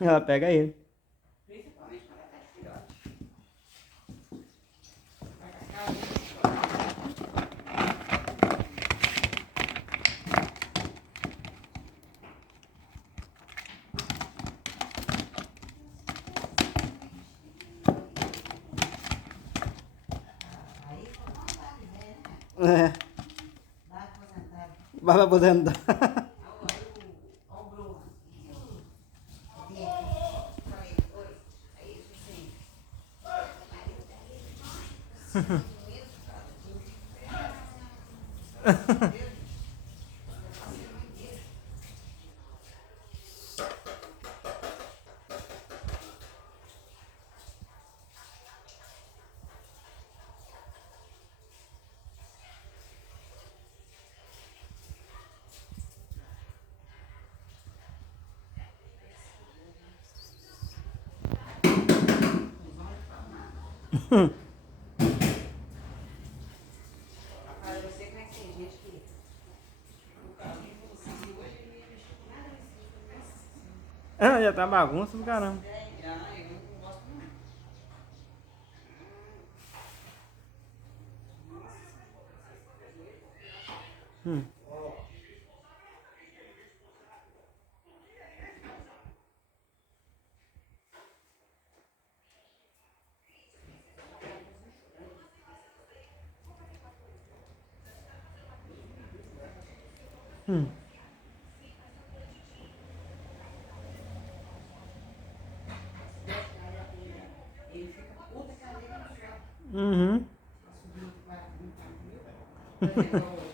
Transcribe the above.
Ela pega ele. Principalmente quando ela tá de filhote. Vai cagar, aí foi vontade, né? É, Vai aposentar. vai aposentar. Olha o Bruno. Falei, oi. Aí ele disse assim, rapaz, eu sei como é que tem gente que o carrinho falou assim, se hoje ele não ia mexer com nada nesse livro, Ah, já tá bagunça do caramba. ah, eu não gosto não. Hum. Hum. Ele fica puta que a lei não chora. Uhum. Tá subindo para 30 mil. Por exemplo,